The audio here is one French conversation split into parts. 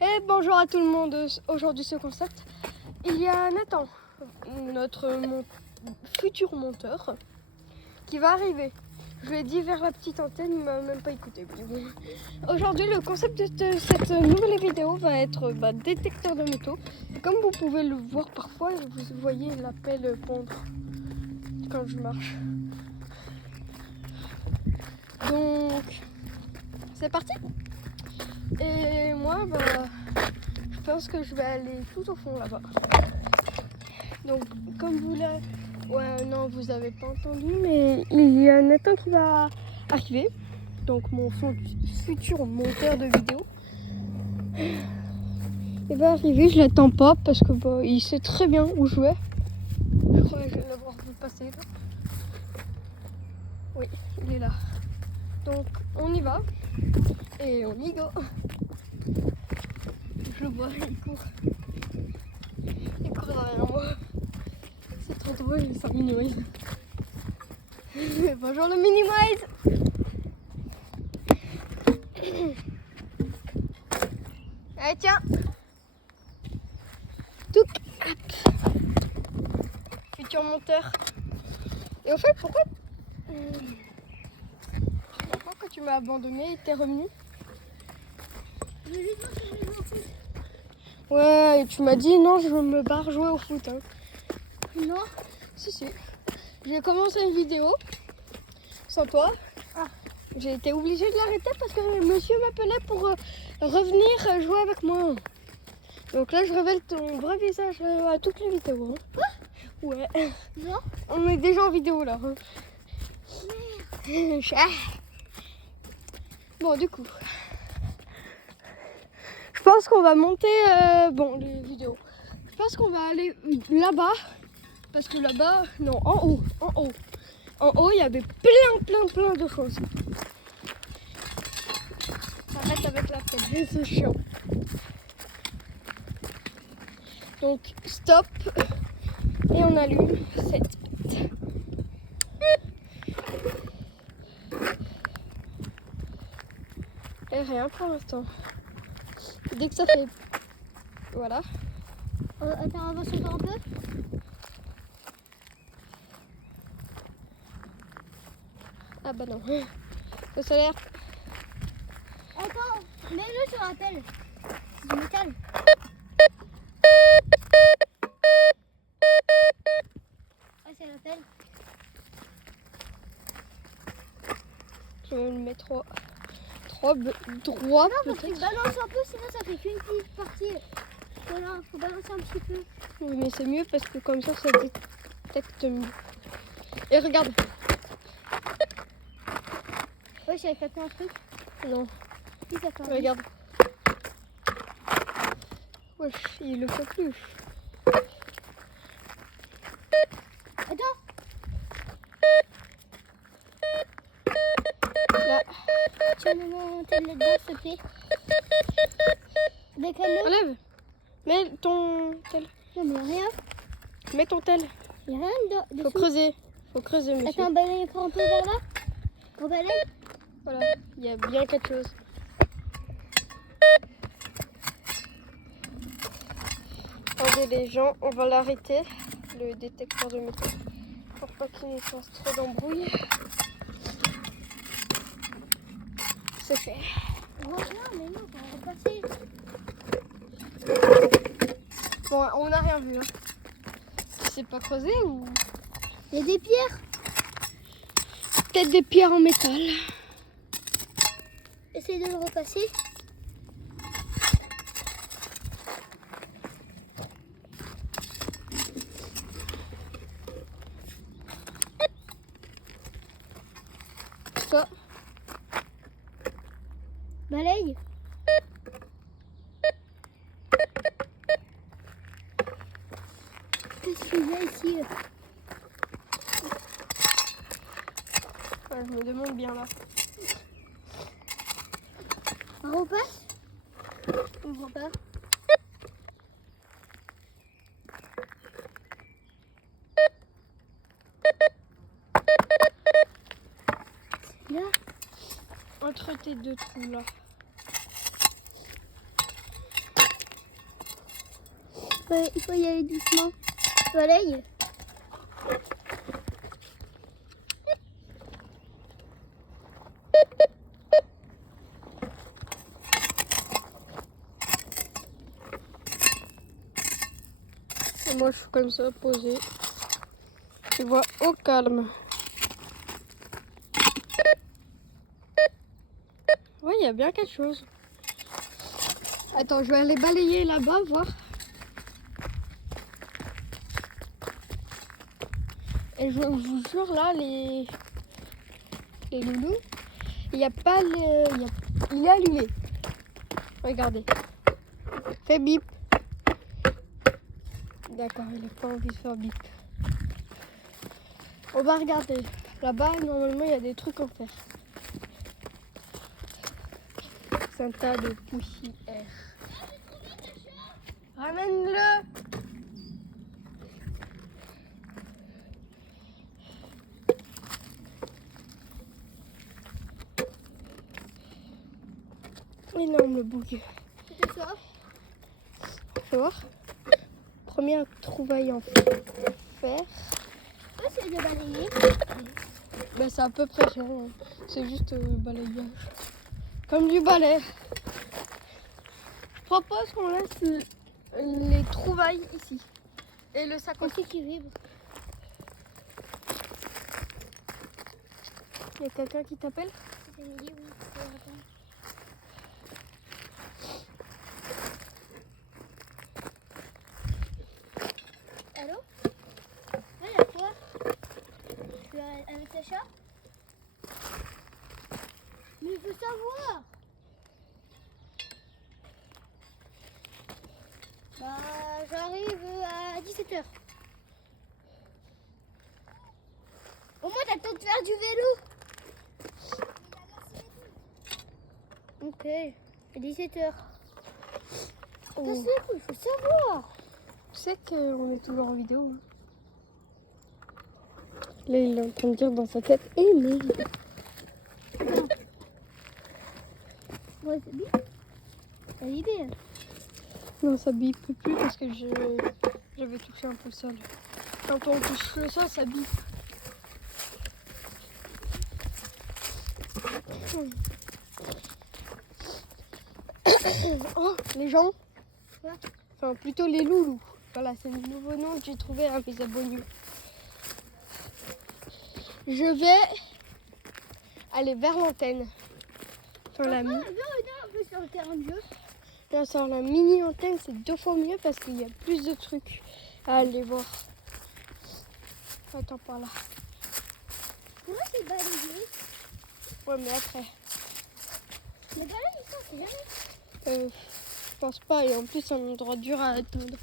Et bonjour à tout le monde. Aujourd'hui ce concept, il y a Nathan, notre futur monteur, qui va arriver. Je lui ai dit vers la petite antenne, il m'a même pas écouté. Aujourd'hui le concept de cette nouvelle vidéo va être détecteur de métaux. Comme vous pouvez le voir parfois, vous voyez la pelle pondre quand je marche. Donc c'est parti. Et moi je pense que je vais aller tout au fond là-bas. Donc comme vous l'avez... Ouais non vous avez pas entendu, mais il y a Nathan qui va arriver. Donc mon futur monteur de vidéo. Il va arriver, je l'attends pas parce que il sait très bien où je vais. Je crois que je vais l'avoir vu passer là. Oui, il est là. Donc on y va. Et on y go. Je le vois, il court. Il court derrière moi. C'est trop drôle, c'est un Minimize. Bonjour le Minimize. Allez tiens. Touc. Futur monteur. Et au fait pourquoi quand tu m'as abandonné et t'es revenu? Ouais, et tu m'as dit non, je me barre jouer au foot. Hein. Non. Si. J'ai commencé une vidéo sans toi. Ah. J'ai été obligée de l'arrêter parce que le monsieur m'appelait pour revenir jouer avec moi. Donc là, je révèle ton vrai visage à toutes les vidéos. Hein. Quoi? Ouais. Non. On est déjà en vidéo là. Hein. Bon, du coup. Je pense qu'on va monter les vidéos. Je pense qu'on va aller là-bas. Parce que là-bas, non, en haut. En haut, il y avait plein de choses. Arrête avec la tête, c'est chiant. Donc, stop. Et on allume cette pète. Et rien pour l'instant. Dès que ça fait... Voilà. Attends, avance encore un peu. Ah bah non. Le solaire. Attends, mets-le sur la pelle. C'est du métal. Ah, c'est la pelle. Je vais le mettre droit Non, faut que tu balances un peu, sinon ça fait qu'une petite partie. Voilà, faut balancer un petit peu. Oui, mais c'est mieux parce que comme ça détecte mieux. Et regarde. Ouais, j'avais fait un truc. Non, Si, ça fait un regarde. Wesh, il le fait plus. Attends. Là, Tu mets mon tel là-dedans, s'il te plaît. Décale-le. enlève. Mets ton tel. Non, mais y'a rien. Mets ton tel. Y'a rien dedans. Faut creuser. Faut creuser, monsieur. Attends, balaye encore un peu vers là. On balaye. Voilà, il y a bien quelque chose. Attendez les gens, on va l'arrêter, le détecteur de métaux, pour pas qu'il fasse trop d'embrouille. C'est fait. On voit rien, mais non, ça va repasser. Bon, on n'a rien vu. Hein. Tu sais pas creuser ou... Il y a des pierres. Peut-être des pierres en métal. Essaye de le repasser. Ça. Balaye. Qu'est-ce qu'il y a ici? Ouais, je me demande bien là. On repasse? On voit pas. Là? Entre tes deux trous là. Il faut y aller doucement. Soleil. Et moi, je suis comme ça, posée. Tu vois, au calme. Oui, il y a bien quelque chose. Attends, je vais aller balayer là-bas, voir. Et je vous jure, là, les loulous, il n'y a pas le... Il est allumé. Regardez. Fais bip. D'accord, il n'a pas envie de faire bip. On va regarder. Là-bas, normalement, il y a des trucs en fer. C'est un tas de poussière. Ramène-le. Énorme bougue. C'est ça. Fais voir. Première trouvaille en fer. Oh, c'est de balayer. Ben, c'est à peu près rien. Hein. C'est juste balayage. Comme du balai. Je propose qu'on laisse les trouvailles ici. Et le sac aussi. Qui vibre. Il y a quelqu'un qui t'appelle? C'est Émilie, oui. Allô? Ouais, la quoi? Tu es avec Sacha? Mais il faut savoir! Bah, j'arrive à 17h. Au moins, t'as le temps de faire du vélo. Ok, à 17h. Oh. Casse les couilles, il faut savoir. Tu sais qu'on est toujours en vidéo. Hein. Là, il est en train de dire dans sa tête, mais... Ouais, c'est bien. T'as l'idée. Hein. Non, ça bip plus parce que j'avais touché un peu le sol. Quand on touche le sol, ça bip. Oh, les gens. Quoi? Enfin, plutôt les loulous. Voilà, c'est le nouveau nom que j'ai trouvé à mes abonnés. Je vais aller vers l'antenne. Enfin, Viens, on peut sur le terrain de jeu. Là, sur la mini antenne, c'est 2 fois mieux parce qu'il y a plus de trucs à aller voir. Attends, par là. Pourquoi c'est balayé? Ouais, mais après. Mais balayer, ça, c'est jamais. Je pense pas, et en plus, c'est un endroit dur à atteindre.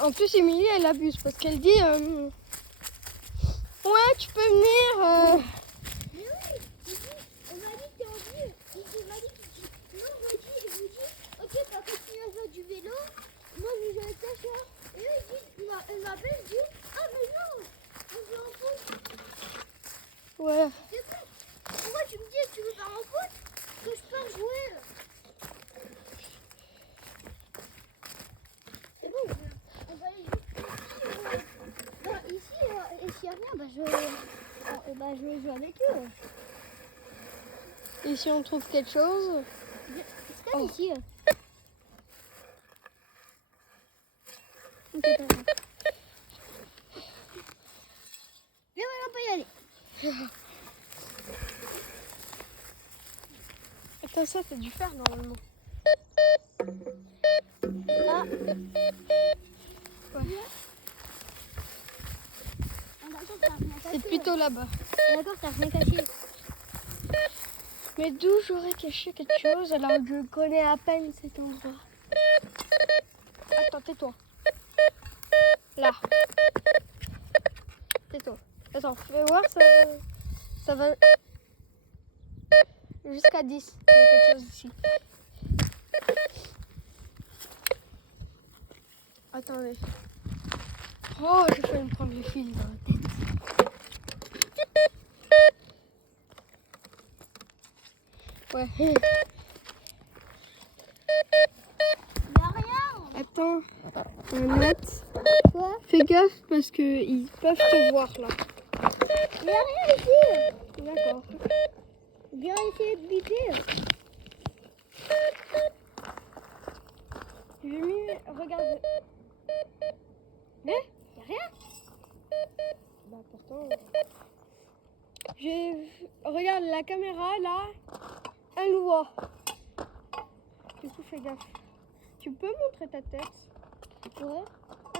En plus, Émilie, elle abuse parce qu'elle dit ouais, tu peux venir. Mais oui, on m'a dit que t'es en vue. Il m'a dit que non, il vous dit, ok, tu vas continuer à faire du vélo. Moi, je vais avec Sacha. Et eux, ils m'appellent, ils disent, ah, mais non, on veut en foot. Ouais. C'est quoi? Pourquoi tu me dis que tu veux faire en foot? Que je peux jouer. C'est bon, on va aller juste ici. Et s'il y a rien, je joue avec eux. Et si on trouve quelque chose? C'est pas ici. Ok, pas grave. Mais voilà, on peut y aller. Attends, ça, c'est du fer normalement. Ah. Ouais. C'est plutôt là-bas. D'accord, t'as rien caché. Mais d'où j'aurais caché quelque chose alors que je connais à peine cet endroit? Attends, tais-toi. Là. Tais-toi. Attends, fais voir, ça va jusqu'à 10. Il y a quelque chose ici. Attendez. Oh, j'ai failli me prendre le fil dans la tête. Ouais. Attends, Nat, Quoi? fais gaffe parce qu'ils peuvent te voir là. Il n'y a rien ici. D'accord. Viens essayer de biper. J'ai mis, regarde. Mais Y'a rien. bah pourtant. Regarde la caméra là, elle nous voit. Du coup fais gaffe. Tu peux montrer ta tête? Ouais.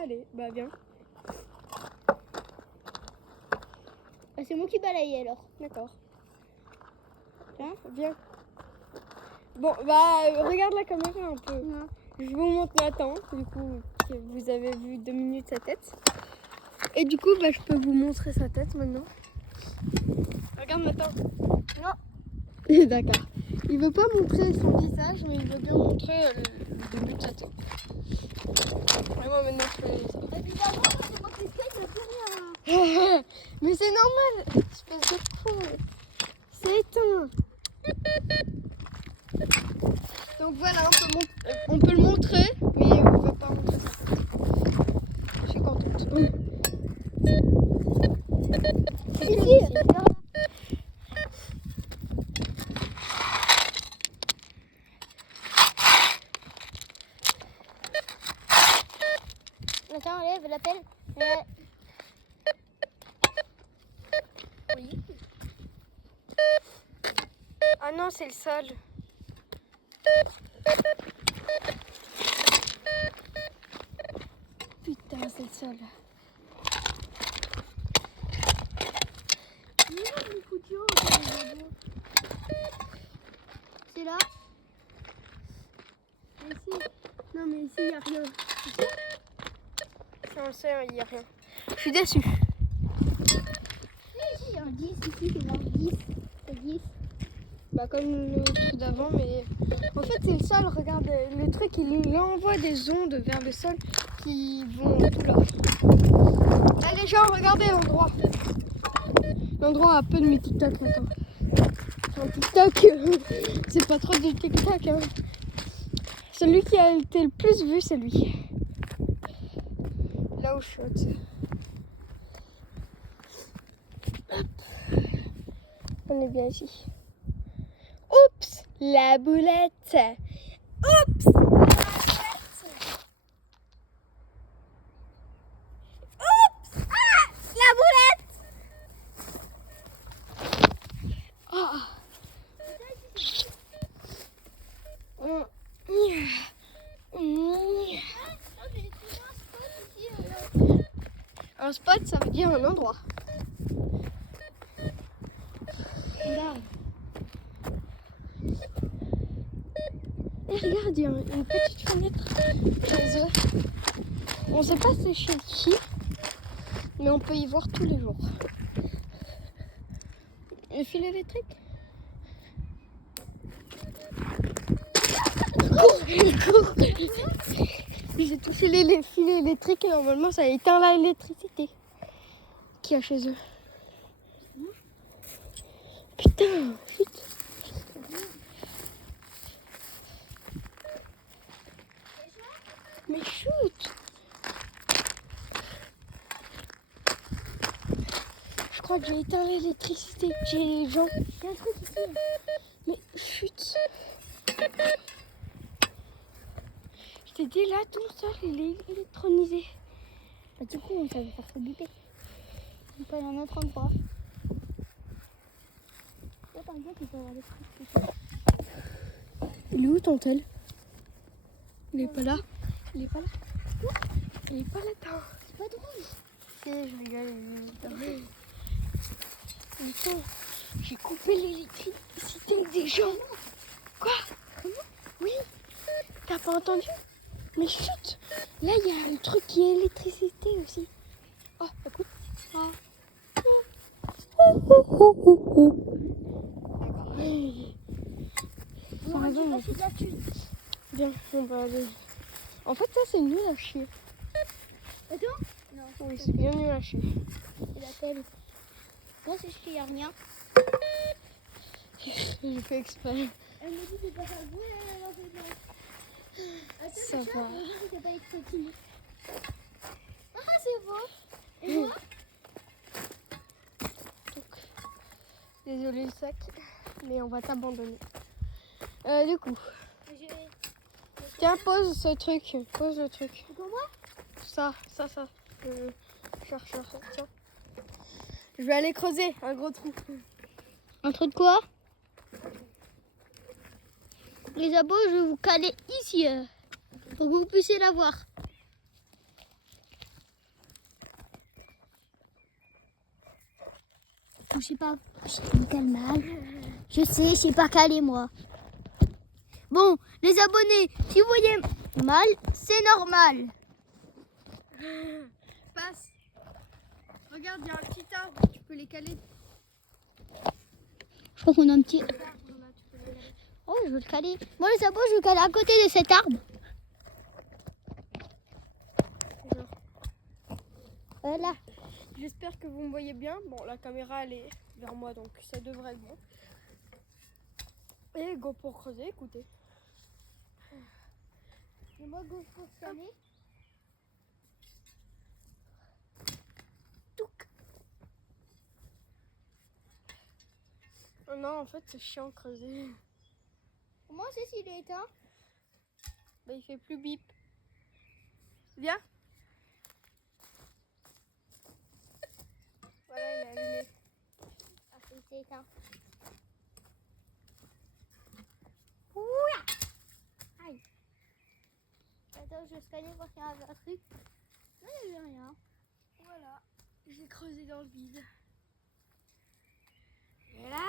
Allez, bah viens. Bah, c'est moi qui balaye alors. D'accord. Hein? Viens. Bon bah regarde la caméra un peu. Non. Je vous montre Nathan, du coup que vous avez vu 2 minutes sa tête. Et du coup bah je peux vous montrer sa tête maintenant. Regarde Nathan. Non. D'accord. Il veut pas montrer son visage, mais il veut bien montrer le début de sa tête. Et moi maintenant je fais ça. Évidemment, c'est moi qui skate, y'a plus rien. Mais c'est normal, espèce de fou. C'est éteint. Donc voilà, on peut le montrer, mais on ne veut pas montrer sa tête. Je suis contente. Ici. Attends, enlève l'appel. Oui. Ah non, c'est le sol. Putain, c'est le sol. C'est là. Ici. Non, mais ici, il n'y a rien. Si on le sait, il n'y a rien. Je suis déçue. Ici, il y a un 10. Ici, c'est marqué 10. C'est 10. Bah, comme le truc d'avant, mais en fait, c'est le sol. Regarde, le truc, il envoie des ondes vers le sol qui vont tout là. Là, les gens, regardez l'endroit. L'endroit a peu de mes TikTok maintenant. Enfin, TikTok, c'est pas trop du TikTok. Hein. Celui qui a été le plus vu, c'est lui. Là où je saute. Hop. On est bien ici. Oups, la boulette. Oups, la boulette. Oups, ah, la boulette. Ah. Un spot, ça veut dire un endroit. Regarde. Et regarde, il y a une petite fenêtre chez eux. On sait pas c'est chez qui, mais on peut y voir tous les jours. Le fil électrique. Cours. J'ai touché les fils électriques et normalement ça éteint l'électricité qu'il y a chez eux. Putain, chut. Mais chut. Je crois que j'ai éteint l'électricité chez les gens. Il y a un truc ici. Mais chut. Je t'ai dit là, tout seul, il est électronisé. Bah, du coup, ça va faire se biper. On peut aller à un autre endroit. Là, par exemple, il peut y avoir des trucs. Il est où ton tel? Il est pas là. Il est pas là. Il est pas là-dedans. C'est pas drôle. Si, je rigole. Putain, j'ai coupé l'électricité des gens. Quoi? Comment? Oui. T'as pas entendu? Mais chut. Là, il y a un truc qui est électricité aussi. Oh, écoute. Ah. D'accord. On va raison, passer de la thune. Bien, on va aller. En fait, ça, c'est nul à chier. Attends. Non, Oui, c'est bien nul à chier. c'est la telle. Moi, c'est qu'il n'y a rien. J'ai fait exprès. Elle me dit de pas faire bouger. Ça le chat, va. il s'appelle Exotine. Ah, c'est beau. Et moi? Donc, désolé le sac, mais on va t'abandonner. Du coup, tiens, pose ce truc. Pose le truc. C'est pour moi? Ça. Le chercheur, tiens. Je vais aller creuser un gros trou. Un trou de quoi? Les abos, je vais vous caler ici pour que vous puissiez la voir. Je sais pas, je me cale mal. Je sais pas caler moi. Bon, les abonnés, si vous voyez mal, c'est normal. Passe. Regarde, il y a un petit arbre. Tu peux les caler. Je crois qu'on a un petit... Cet arbre, là, tu peux les caler. Oh, je veux le caler. Moi, les abos, je veux le caler à côté de cet arbre. Voilà. J'espère que vous me voyez bien. Bon, la caméra, elle est vers moi, donc ça devrait être bon. Et go pour creuser, écoutez. Et moi, go pour caler. Touc. Oh non, en fait, c'est chiant de creuser. Comment c'est s'il est éteint? Bah, il fait plus bip. Viens. Voilà, il est allumé. Ah, c'est éteint. Aïe. Attends, je vais scanner voir s'il y a un truc. Non, il n'y a rien. Voilà, j'ai creusé dans le vide. Et là,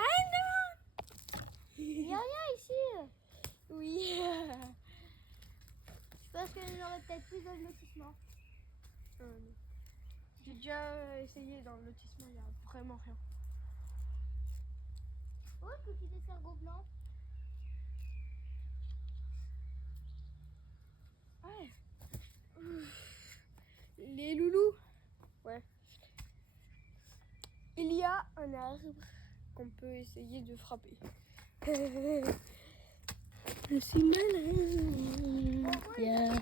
Il n'y a rien ici. oui. Je pense qu'il y en aurait peut-être plus dans le lotissement. J'ai déjà essayé dans le lotissement, il n'y a vraiment rien. Oh, que tu des cerveaux blancs. Ouais. Les loulous. Ouais. Il y a un arbre qu'on peut essayer de frapper. Je suis malin. Yeah.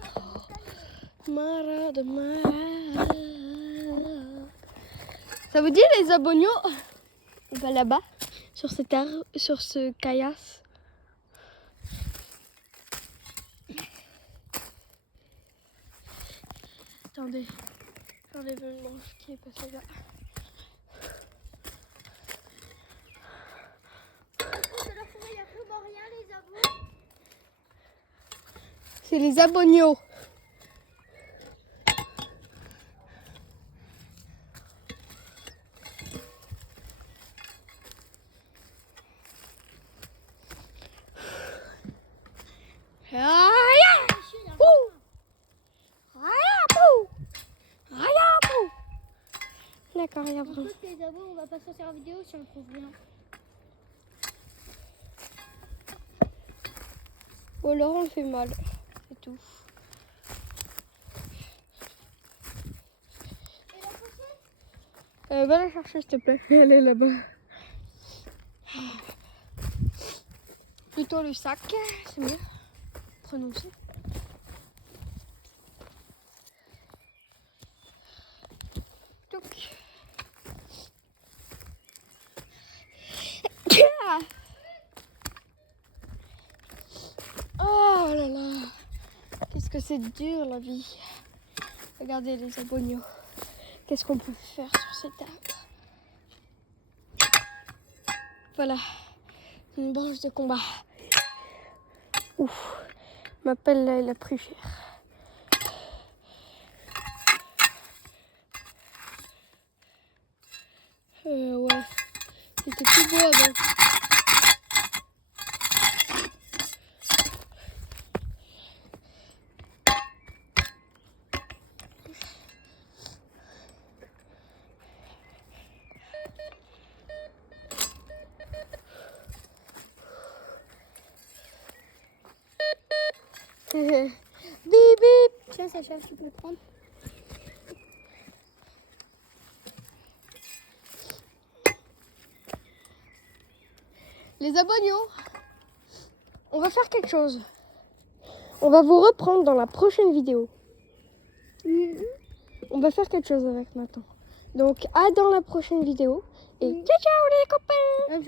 Mara de Mara. Ça vous dit les abonnés? Bah là-bas, sur cet arbre, sur ce caillasse. Attendez, j'enlève une branche qui est passée là. Ça leur il n'y a vraiment rien, les abos. C'est les abonnios. D'accord, il y a En vraiment. fait, les abos, on va pas sortir en vidéo si on trouve rien. Ou alors on fait mal, c'est tout. Et la pochette? Va la chercher s'il te plaît, elle est là-bas. Plutôt le sac, c'est mieux prononcé. Touc. Oh là là, qu'est-ce que c'est dur la vie. Regardez les abonnés. Qu'est-ce qu'on peut faire sur cet arbre? Voilà, une branche de combat. Ouf, ma pelle là, elle a pris cher. Ouais, c'était plus beau avant. Bip bip. Tiens, Sacha, tu peux le prendre. Les abonnés, on va faire quelque chose. On va vous reprendre dans la prochaine vidéo. On va faire quelque chose avec Nathan. Donc à dans la prochaine vidéo. Et ciao ciao les copains!